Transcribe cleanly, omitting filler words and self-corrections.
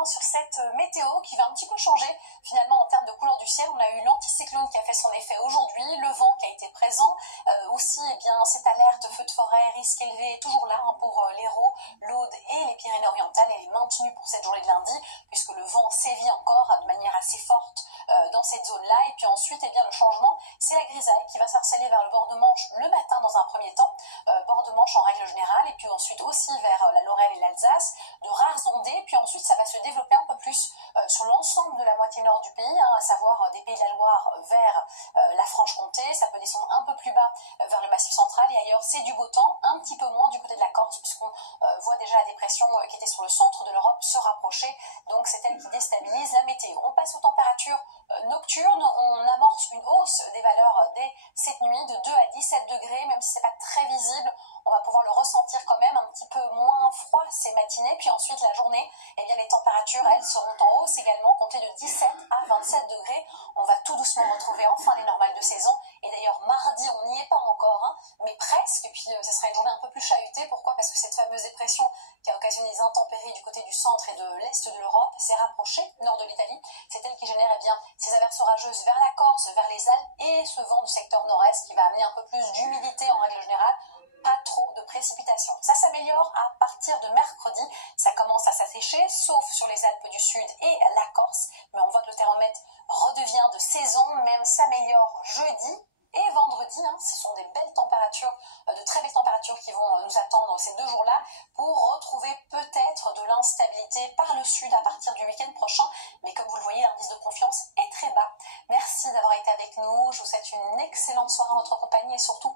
point sur cette météo qui va un petit peu changer finalement en termes de couleur du ciel. On a eu l'anticyclone qui a fait son effet aujourd'hui, le vent qui a été présent, aussi cette alerte feu de forêt, risque élevé est toujours là pour l'Hérault, l'Aude et les Pyrénées-Orientales. Elle est maintenue pour cette journée de lundi puisque le vent sévit encore de manière assez forte dans cette zone-là. Et puis ensuite, le changement, c'est la grisaille qui va s'installer vers le bord de Manche le matin dans un premier temps, bord de Manche en règle générale, et puis ensuite aussi vers la Lorraine et l'Alsace, de rares ondées, puis ensuite ça va se développer un peu plus sur l'ensemble de la moitié nord du pays, à savoir des Pays de la Loire vers la Franche-Comté. Ça peut descendre un peu plus bas vers le Massif central, et ailleurs c'est du beau temps, un petit peu moins du côté de la Corse, puisqu'on voit déjà la dépression qui était sur le centre de l'Europe se rapprocher, donc c'est elle qui déstabilise la météo. On passe aux températures nocturnes, on amorce une hausse des valeurs dès cette nuit de 2 à 17 degrés, même si c'est pas très visible, on va pouvoir le ressentir quand même, un petit peu moins froid ces matinées. Puis ensuite la journée, les températures elles seront en hausse également, comptées de 17 à 27 degrés. On va tout doucement retrouver enfin les normales de saison, et d'ailleurs mardi on n'y est pas encore, mais presque. Et puis ce sera une journée un peu plus chahutée. Pourquoi? Parce que cette fameuse dépression qui a occasionné des intempéries du côté du centre et de l'est de l'Europe s'est rapprochée nord de l'Italie. C'est elle qui génère ces averses orageuses vers la Corse, vers les Alpes, et ce vent du secteur nord-est qui va amener un peu plus d'humidité en règle générale. Pas trop de précipitations. Ça s'améliore à partir de mercredi. Ça commence à s'assécher, sauf sur les Alpes du Sud et la Corse. Mais on voit que le thermomètre redevient de saison, même s'améliore jeudi et vendredi. Ce sont des belles températures, de très belles températures qui vont nous attendre ces 2 jours-là, pour retrouver peut-être de l'instabilité par le sud à partir du week-end prochain. Mais comme vous le voyez, l'indice de confiance est très bas. Merci d'avoir été avec nous. Je vous souhaite une excellente soirée en notre compagnie, et surtout,